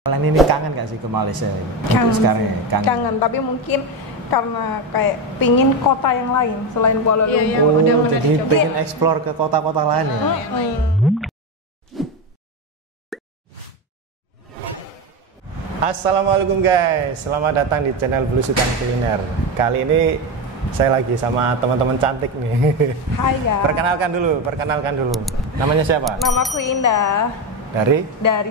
Kalian ini kangen gak sih ke Malaysia ini? Kangen Sekarang sih. ya? Kangen, tapi mungkin karena kayak pingin kota yang lain selain Kuala Lumpur. Iya, Oh, udah pernah jadi dicoba. pengen explore ke kota-kota lain ya? Assalamualaikum guys, selamat datang di channel Blue Sultan Kuliner. Kali ini saya lagi sama teman-teman cantik nih. Hai ya. Perkenalkan dulu. Namanya siapa? Namaku Indah Dari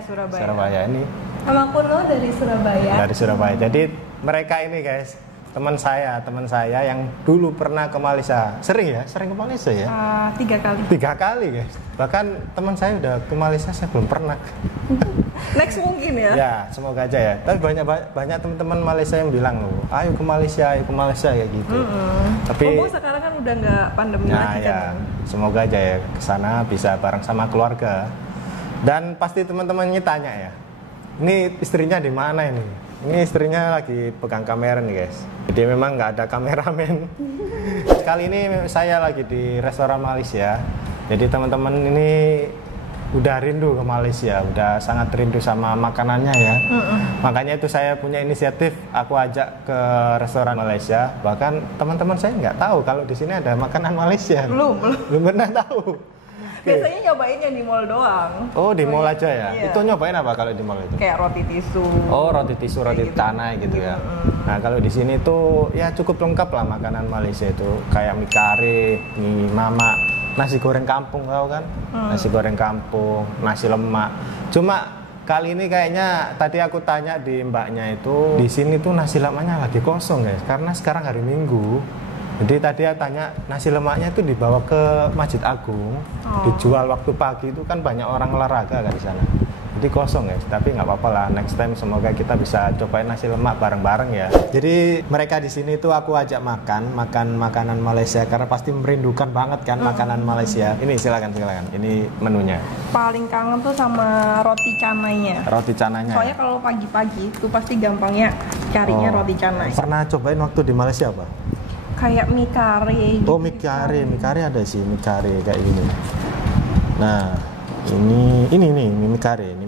Surabaya. Surabaya ini. Namaku Nur dari Surabaya. Dari Surabaya. Jadi mereka ini guys, teman saya yang dulu pernah ke Malaysia. Sering ke Malaysia ya? 3 kali. 3 kali guys. Bahkan teman saya udah ke Malaysia, saya belum pernah. Next mungkin ya. Ya, semoga aja ya. Tapi banyak teman-teman Malaysia yang bilang loh, ayo ke Malaysia kayak gitu. Tapi Mumpung sekarang kan udah nggak pandemi lagi ya, kan. semoga aja ya ke sana bisa bareng sama keluarga. Dan pasti teman-teman ini tanya ya, ini istrinya di mana ini? Ini istrinya lagi pegang kamera nih guys. Jadi memang nggak ada kameramen. Kali ini saya lagi di restoran Malaysia. Jadi teman-teman ini udah rindu ke Malaysia, udah sangat rindu sama makanannya ya. Makanya itu saya punya inisiatif, aku ajak ke restoran Malaysia. Bahkan teman-teman saya nggak tahu kalau di sini ada makanan Malaysia. Belum. Belum pernah tahu. Biasanya nyobain yang di mall doang. Oh, di mall aja ya? Iya. Itu nyobain apa kalau di mall itu? Kayak roti tisu. Oh, roti tisu, roti gitu. canai gitu ya. Nah, kalau di sini tuh ya cukup lengkap lah makanan Malaysia itu. Kayak mie kari, mie mamak, nasi goreng kampung tahu kan? Nasi goreng kampung, nasi lemak. Cuma kali ini kayaknya tadi aku tanya di mbaknya itu, di sini tuh nasi lemaknya lagi kosong guys, karena sekarang hari Minggu. Jadi tadi aku tanya, nasi lemaknya itu dibawa ke Masjid Agung, dijual waktu pagi itu kan banyak orang olahraga kan di sana. Jadi kosong guys, tapi nggak apa-apa lah. Next time semoga kita bisa cobain nasi lemak bareng-bareng ya. Jadi mereka di sini tuh aku ajak makan makanan Malaysia karena pasti merindukan banget kan makanan Malaysia. Ini silakan. Ini menunya. Paling kangen tuh sama roti canainya. Roti canainya. Soalnya kalau pagi-pagi itu pasti gampangnya carinya roti canai. Pernah cobain waktu di Malaysia apa? Kayak mie kari. Oh, mie kari ada sih, mie kari kayak gini. Nah, ini mie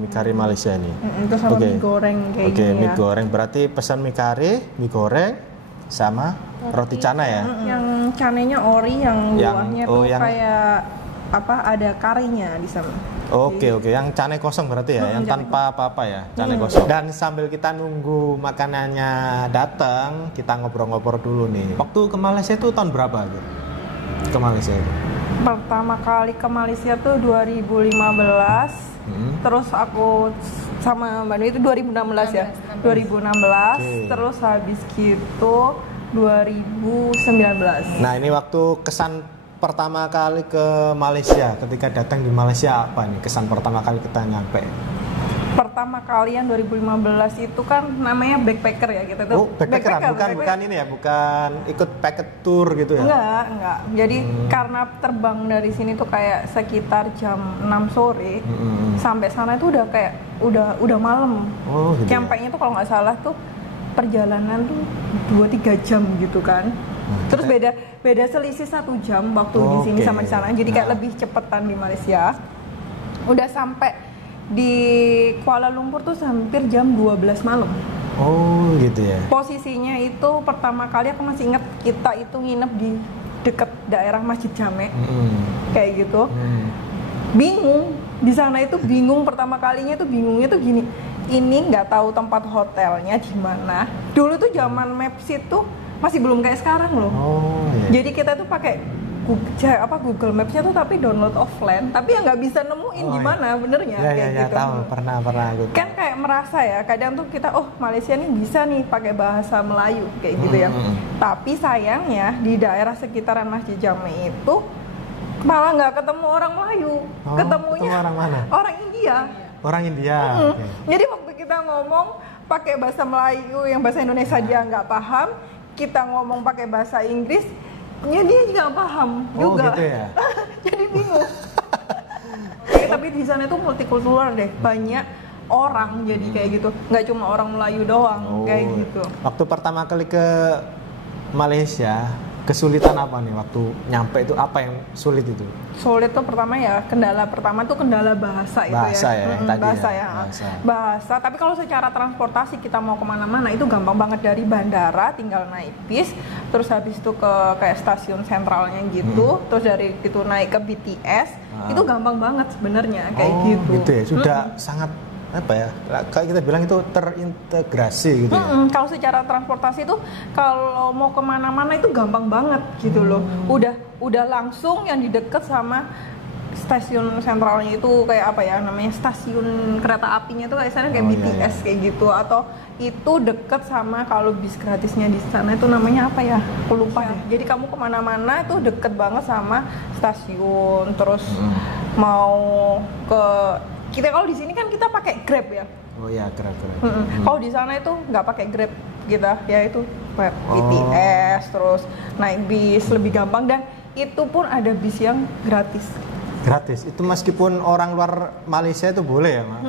kari Malaysia ini. Itu sama mie goreng kayak gini ya. Mie goreng berarti pesan mie kari, mie goreng sama roti canai ya. Yang canainya ori, yang buahnya tuh yang- kayak apa, ada karinya di sana. Oke, yang canai kosong berarti ya, yang tanpa apa-apa ya, canai kosong. Dan sambil kita nunggu makanannya datang, kita ngobrol-ngobrol dulu nih. Waktu ke Malaysia itu tahun berapa gitu? Ke Malaysia itu? Pertama kali ke Malaysia tuh 2015. Terus aku sama Mbak Nui itu 2016 ya. 2016. Oke. Terus habis gitu 2019. Nah, ini waktu kesan pertama kali ke Malaysia, ketika datang di Malaysia apa nih kesan pertama kali kita nyampe? Pertama kali yang 2015 itu kan namanya backpacker ya kita tuh. Oh, backpacker bukan ini ya, bukan ikut packet tour gitu ya? Enggak. Jadi karena terbang dari sini tuh kayak sekitar jam 6 sore. Sampai sana itu udah kayak udah malam. Oh, gitu. Nyampainya tuh kalau nggak salah tuh perjalanan tuh 2-3 jam gitu kan. Terus beda selisih 1 jam waktu di sini sama di sana. Jadi kayak lebih cepetan di Malaysia. Udah sampai di Kuala Lumpur tuh hampir jam 12 malam. Oh, gitu ya. Posisinya itu pertama kali aku masih ingat kita itu nginep di deket daerah Masjid Jamek. Kayak gitu. Bingung. Di sana itu bingung, pertama kalinya itu bingungnya tuh gini. Ini nggak tahu tempat hotelnya di mana. Dulu tuh zaman Maps itu masih belum kayak sekarang loh. Oh, iya. Jadi kita tuh pakai Google Maps-nya tuh tapi download offline, tapi ya nggak bisa nemuin di mana benernya kayak Ya, gitu. tahu, pernah aku. Kan kayak merasa ya, kadang tuh kita Malaysia nih bisa nih pakai bahasa Melayu kayak gitu ya. Tapi sayangnya di daerah sekitaran Masjid Jamek itu malah nggak ketemu orang Melayu, ketemunya ketemu orang mana? Orang India. Orang India. Oke. Jadi waktu kita ngomong pakai bahasa Melayu yang bahasa Indonesia dia nggak paham, kita ngomong pakai bahasa Inggris, ya dia nggak paham juga. Gitu ya. Jadi bingung. Tapi di sana itu multikultural deh, banyak orang jadi kayak gitu, nggak cuma orang Melayu doang kayak gitu. Waktu pertama kali ke Malaysia kesulitan apa nih waktu nyampe itu, apa yang sulit itu? Sulit tuh pertama ya, kendala pertama tuh kendala bahasa itu bahasa ya, yang tadi bahasa ya. Bahasa. Tapi kalau secara transportasi kita mau kemana-mana itu gampang banget, dari bandara tinggal naik bis, terus habis itu ke kayak stasiun sentralnya gitu, terus dari itu naik ke BTS, itu gampang banget sebenarnya kayak gitu. Gitu ya, sudah sangat apa ya, kayak kita bilang itu terintegrasi gitu ya. Kalau secara transportasi itu kalau mau kemana-mana itu gampang banget gitu loh. Udah langsung yang di deket sama stasiun sentralnya itu kayak apa ya namanya, stasiun kereta apinya itu kayak sana kayak BTS kayak gitu, atau itu deket sama kalau bis gratisnya di sana itu namanya apa ya, aku lupa deh. Jadi kamu kemana-mana itu deket banget sama stasiun. Terus mau ke kita, kalau di sini kan kita pakai Grab ya. Oh iya, Grab. Kalau di sana itu nggak pakai Grab kita, ya itu BTS, terus naik bis lebih gampang, dan itu pun ada bis yang gratis. Gratis itu meskipun orang luar Malaysia itu boleh ya, Mak?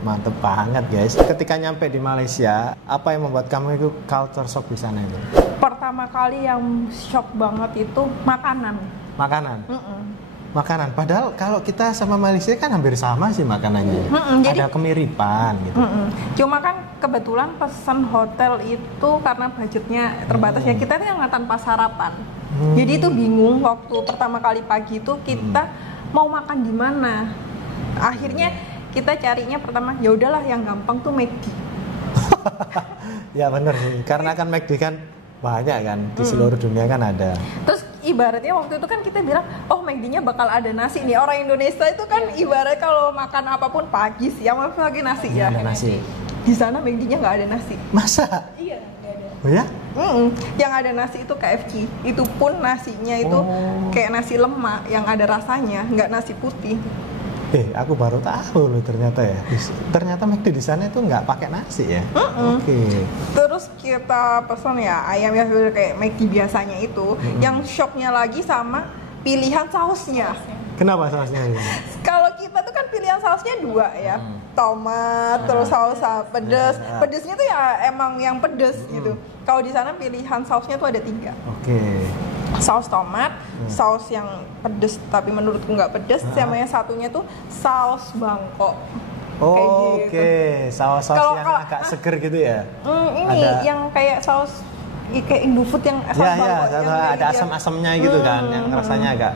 Mantep banget guys. Ketika nyampe di Malaysia, apa yang membuat kamu itu culture shock di sana itu? Pertama kali yang shock banget itu makanan. Makanan, padahal kalau kita sama Malaysia kan hampir sama sih makanannya. Ada kemiripan gitu. Cuma kan kebetulan pesan hotel itu karena budgetnya terbatas ya, kita tuh yang tanpa sarapan. Jadi itu bingung waktu pertama kali pagi itu kita mau makan di mana. Akhirnya kita carinya pertama ya udahlah yang gampang tuh McD. Ya bener sih, karena kan McD kan banyak kan di seluruh dunia kan ada. Terus ibaratnya waktu itu kan kita bilang, oh McD-nya bakal ada nasi nih. Orang Indonesia itu kan ibarat kalau makan apapun pagi, siang, pagi nasi ya. Ada nasi. Di sana McD-nya nggak ada nasi. Masa? Iya, nggak ada. Oh ya? Yang ada nasi itu KFC. Itu pun nasinya itu kayak nasi lemak yang ada rasanya, nggak nasi putih. Aku baru tahu loh ternyata ya. Ternyata McD di sana itu nggak pakai nasi ya. Oke. Terus kita pesan ya ayam ya kayak McD biasanya itu. Yang shocknya lagi sama pilihan sausnya. Kenapa sausnya? Kalau kita tuh kan pilihan sausnya 2 ya, tomat, terus saus pedes. Pedesnya tuh ya emang yang pedes gitu. Kalau di sana pilihan sausnya tuh ada 3. Oke. Saus tomat, saus yang pedes tapi menurutku nggak pedes, sama yang satunya tuh saus Bangkok. Oke, saus-saus yang agak seger gitu ya. Ini ada yang kayak saus kayak Indofood yang saus Bangkok. Ada asam-asamnya gitu kan, yang rasanya agak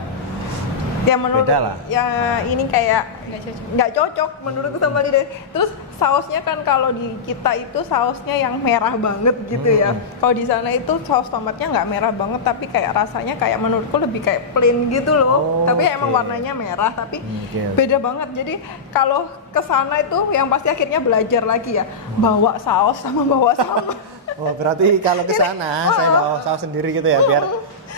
ya menurut beda lah. Ya ini kayak nggak cocok menurutku sama lidah. Terus sausnya kan kalau di kita itu sausnya yang merah banget gitu ya. Kalau di sana itu saus tomatnya nggak merah banget, tapi kayak rasanya kayak menurutku lebih kayak plain gitu loh. Tapi emang warnanya merah, tapi beda banget. Jadi kalau ke sana itu yang pasti akhirnya belajar lagi ya, bawa saus sama bawa sambal. Oh berarti kalau ke sana saya bawa saus sendiri gitu ya, biar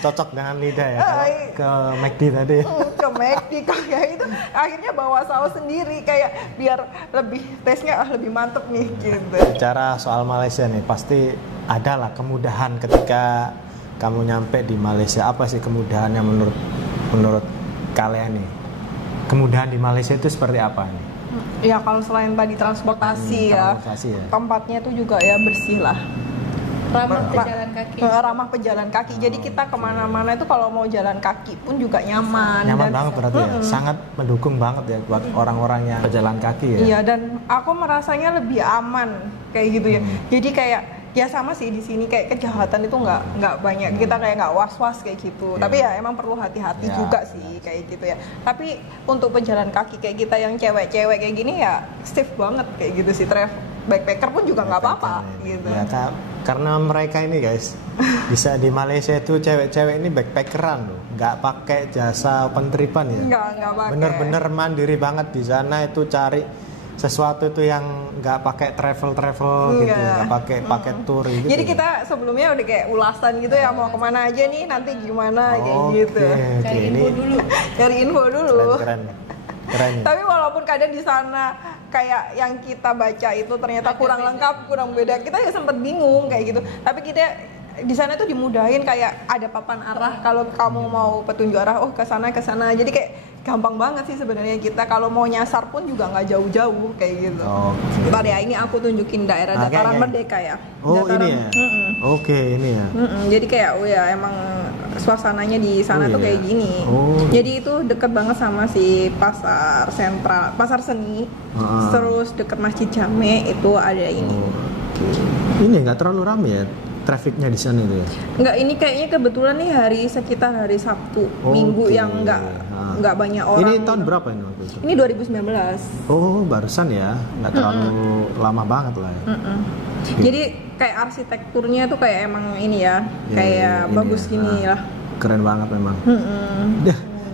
cocok dengan lidah ya. Kalau ke McD tadi. Ke McD kayak itu akhirnya bawa saus sendiri kayak biar lebih taste-nya lebih mantep nih gitu. Bicara soal Malaysia nih, pasti ada lah kemudahan ketika kamu nyampe di Malaysia. Apa sih kemudahan yang menurut kalian nih? Kemudahan di Malaysia itu seperti apa nih? Ya kalau selain tadi transportasi ya, tempatnya itu juga ya bersih lah. Ramah pejalan kaki. Jadi kita kemana-mana itu kalau mau jalan kaki pun juga nyaman. Nyaman banget berarti ya. Sangat mendukung banget ya buat orang-orang yang pejalan kaki ya. Iya, dan aku merasanya lebih aman kayak gitu ya. Jadi kayak ya sama sih di sini kayak kejahatan itu nggak banyak. Kita kayak nggak was-was kayak gitu. Tapi ya emang perlu hati-hati juga sih kayak gitu ya. Tapi untuk pejalan kaki kayak kita yang cewek-cewek kayak gini ya safe banget kayak gitu sih. Backpacker pun juga nggak apa-apa gitu. Ya, karena mereka ini guys bisa di Malaysia itu cewek-cewek ini backpackeran loh, nggak pakai jasa pentripan ya. Nggak pakai. Bener-bener mandiri banget di sana, itu cari sesuatu itu yang nggak pakai travel gitu, nggak pakai paket tour gitu. Jadi kita sebelumnya udah kayak ulasan gitu ya, mau kemana aja nih, nanti gimana kayak gitu. Cari info dulu. Keren. Tapi walaupun kadang di sana kayak yang kita baca itu ternyata kurang lengkap, kurang beda, kita ya sempat bingung kayak gitu. Tapi kita di sana tuh dimudahin, kayak ada papan arah kalau kamu mau petunjuk arah, oh ke sana. Jadi kayak gampang banget sih sebenarnya, kita kalau mau nyasar pun juga nggak jauh-jauh kayak gitu. Bentar ya, ini aku tunjukin daerah Dataran Merdeka ya. Oh Dataran, ini ya. Oke ini ya. Jadi kayak emang suasananya di sana tuh kayak gini. Jadi itu deket banget sama si pasar sentral, pasar seni. Terus deket Masjid Jame itu ada ini. Ini nggak terlalu ramai ya trafiknya di sana itu ya? Enggak, ini kayaknya kebetulan nih sekitar hari Sabtu, Minggu yang nggak banyak orang. Ini tahun berapa ini waktu itu? Ini 2019. Oh, barusan ya, nggak terlalu lama banget lah ya. Jadi kayak arsitekturnya tuh kayak emang ini ya, kayak ini bagus ya. gini lah. Keren banget memang.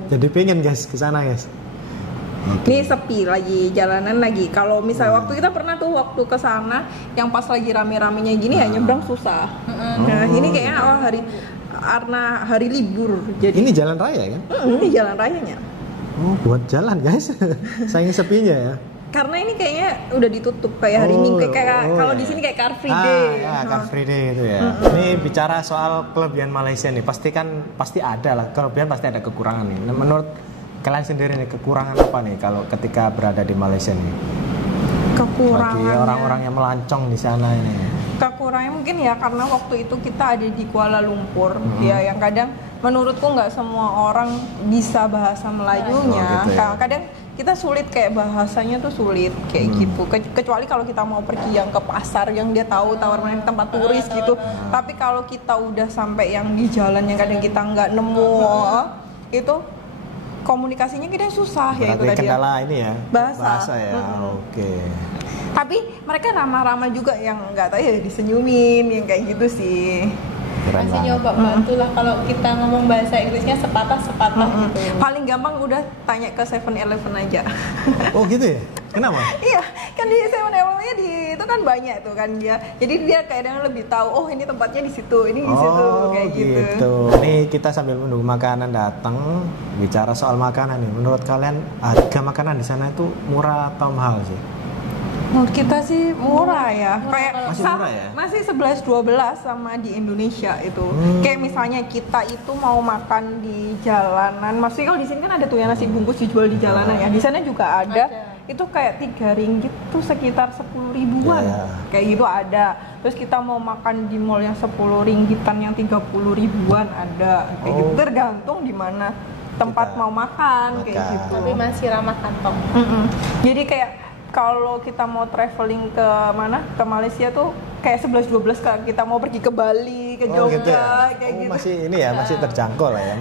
Jadi pengen guys ke sana guys. Ini sepi lagi, jalanan lagi. Kalau misalnya waktu kita pernah tuh waktu ke sana yang pas lagi rame-ramenya gini ya nyebrang susah. Nah, ini kayaknya karena hari libur. Jadi ini jalan raya kan? Ini jalan rayanya. Oh, buat jalan guys. Saking sepinya ya. Karena ini kayaknya udah ditutup kayak hari Minggu, kayak kalau di sini kayak Car Free Day. Car Free Day itu ya. Ini bicara soal kelebihan Malaysia nih, pasti ada lah. Kelebihan pasti ada kekurangan nih. Nah, menurut kalian sendiri nih, kekurangan apa nih kalau ketika berada di Malaysia nih? Kekurangannya bagi orang-orang yang melancong di sana ini. Kekurangannya mungkin ya karena waktu itu kita ada di Kuala Lumpur, ya yang kadang menurutku nggak semua orang bisa bahasa Melayunya. Gitu ya. Kadang kita sulit, kayak bahasanya tuh sulit kayak gitu. Kecuali kalau kita mau pergi yang ke pasar yang dia tahu mana tempat turis gitu. Tapi kalau kita udah sampai yang di jalan yang kadang kita nggak nemu itu komunikasinya kita susah. Berarti ya itu tadi kendala ini ya bahasa ya. Oke. Tapi mereka ramah-ramah juga, yang nggak tahu ya disenyumin yang kayak gitu sih. Masih nyoba bantu lah kalau kita ngomong bahasa Inggrisnya sepatah-sepatah gitu. Paling gampang udah tanya ke 7-Eleven aja. Oh gitu ya? Kenapa? Iya, kan di 7-Eleven-nya itu kan banyak tuh kan dia. Jadi dia kayaknya lebih tahu, oh ini tempatnya di situ, ini di situ kayak gitu. Nih kita sambil menunggu makanan datang, bicara soal makanan nih. Menurut kalian harga makanan di sana itu murah atau mahal sih? Menurut kita sih murah ya. Kayak masih murah ya? Masih 11-12 sama di Indonesia itu. Kayak misalnya kita itu mau makan di jalanan, maksudnya kalau di sini kan ada tuh yang nasi bungkus dijual di jalanan ya. Di sana juga ada. Itu kayak 3 ringgit tuh sekitar 10 ribuan. Kayak gitu ada. Terus kita mau makan di mall yang 10 ringgitan yang 30 ribuan ada. Kayak gitu, tergantung di mana tempat mau makan kayak gitu. Tapi masih ramah kantong. Jadi kayak kalau kita mau traveling ke mana, ke Malaysia tuh kayak 11-12 kalau kita mau pergi ke Bali, ke Jogja gitu ya? kayak gitu. Masih ini ya, masih terjangkau lah ya,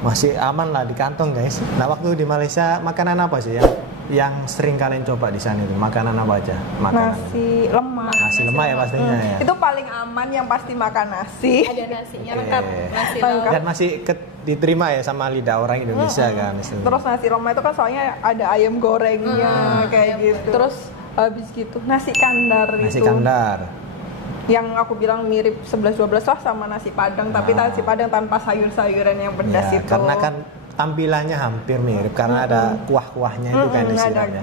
masih aman lah di kantong guys. Nah waktu di Malaysia makanan apa sih yang sering kalian coba di sana itu? Makanan apa aja? Nasi lemak. Nasi lemak ya pastinya ya. Itu paling aman, yang pasti makan nasi. Ada nasinya lengkap, nasi lauk. Dan masih diterima ya sama lidah orang Indonesia kan. Terus nasi lemak itu kan soalnya ada ayam gorengnya kayak gitu. Terus habis gitu nasi kandar itu. Nasi kandar. Yang aku bilang mirip 11-12 lah sama nasi padang, tapi nasi padang tanpa sayur-sayuran yang pedas itu. Karena kan tampilannya hampir mirip karena ada kuah-kuahnya itu kan di siramnya.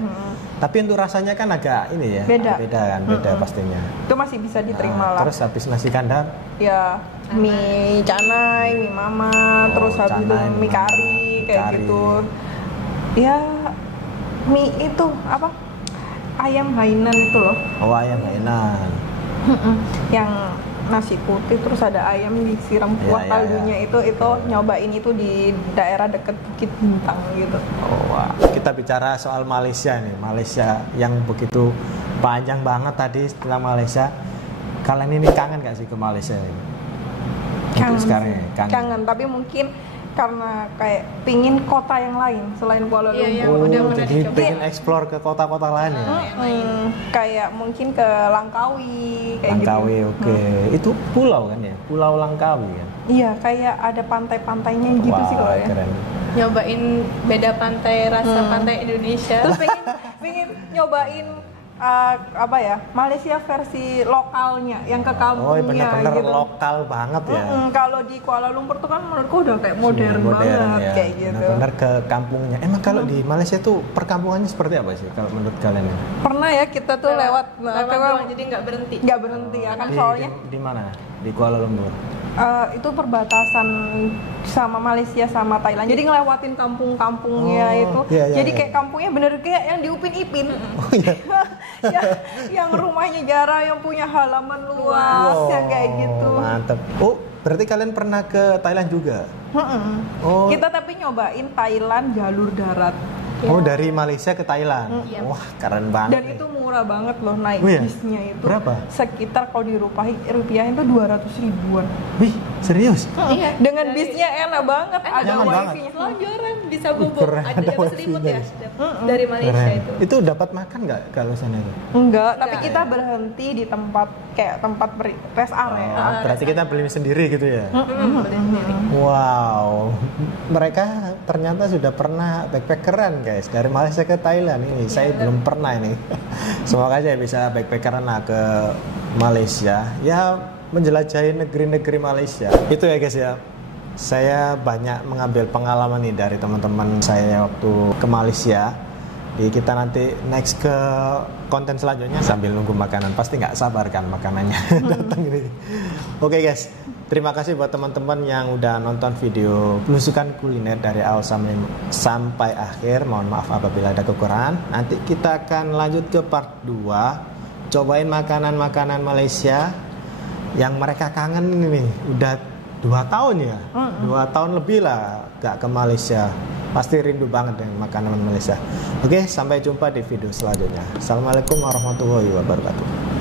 Tapi untuk rasanya kan agak ini ya, beda kan, beda pastinya. Itu masih bisa diterima lah. Terus habis nasi kandar? Ya, mie canai, mie mama, terus habis itu mie kari kayak gitu. Ya, mie itu apa? Ayam Hainan itu loh. Oh, ayam Hainan. Yang nasi putih terus ada ayam disiram kuah kaldunya itu nyobain itu di daerah deket Bukit Bintang gitu. Oh, wah. Kita bicara soal Malaysia nih, Malaysia yang begitu panjang banget tadi setelah Malaysia. Kalian ini kangen gak sih ke Malaysia ini? Kangen sekarang sih. ya? Kangen, tapi mungkin karena kayak pingin kota yang lain selain Kuala Lumpur. Jadi pengen explore ke kota-kota lain ya? Kayak mungkin ke Langkawi kayak Langkawi, gitu. oke. Itu pulau kan ya? Pulau Langkawi kan? Iya, kayak ada pantai-pantainya gitu sih kalau ya. Keren. Nyobain beda pantai, rasa pantai Indonesia. Terus pengen nyobain Malaysia versi lokalnya yang ke kampungnya bener-bener gitu. lokal banget ya. Kalau di Kuala Lumpur tuh kan menurutku udah kayak modern banget ya. kayak gitu. Bener-bener ke kampungnya. Emang kalau di Malaysia tuh perkampungannya seperti apa sih kalau menurut kalian ya? Pernah ya kita tuh lewat jadi nggak berhenti. Nggak berhenti ya kan soalnya. Di mana? Di Kuala Lumpur. Itu perbatasan sama Malaysia sama Thailand. Jadi ngelewatin kampung-kampungnya itu. Jadi kayak kampungnya bener kayak yang di Upin Ipin. Yang rumahnya jarang, yang punya halaman luas, yang kayak gitu. Mantep. Oh, berarti kalian pernah ke Thailand juga? Oh. Kita tapi nyobain Thailand jalur darat. Oh, dari Malaysia ke Thailand. Wah, keren banget. Dan itu murah banget loh naik bisnya itu. Berapa? Sekitar kalau rupiahin itu 200 ribuan. Wih, serius? Iya. Dengan bisnya enak banget. Ada wifi-nya. Selonjoran bisa bubuk. Ada dapat selimut ya. Dari Malaysia itu. Itu dapat makan nggak kalau sana itu? Enggak, tapi kita berhenti di tempat kayak tempat rest area. Berarti kita beli sendiri gitu ya? Beli sendiri. Wow, mereka ternyata sudah pernah backpackeran guys, dari Malaysia ke Thailand ini. Saya belum pernah ini. Semoga aja bisa backpackeran lah ke Malaysia. Ya, menjelajahi negeri-negeri Malaysia. Itu ya guys ya. Saya banyak mengambil pengalaman nih dari teman-teman saya waktu ke Malaysia. Jadi kita nanti next ke konten selanjutnya sambil nunggu makanan. Pasti nggak sabar kan makanannya datang ini. Oke guys, terima kasih buat teman-teman yang udah nonton video belusukan kuliner dari awal sampai akhir. Mohon maaf apabila ada kekurangan. Nanti kita akan lanjut ke part 2. Cobain makanan-makanan Malaysia yang mereka kangen ini. Udah 2 tahun ya? 2 tahun lebih lah gak ke Malaysia. Pasti rindu banget dengan makanan Malaysia. Oke, sampai jumpa di video selanjutnya. Assalamualaikum warahmatullahi wabarakatuh.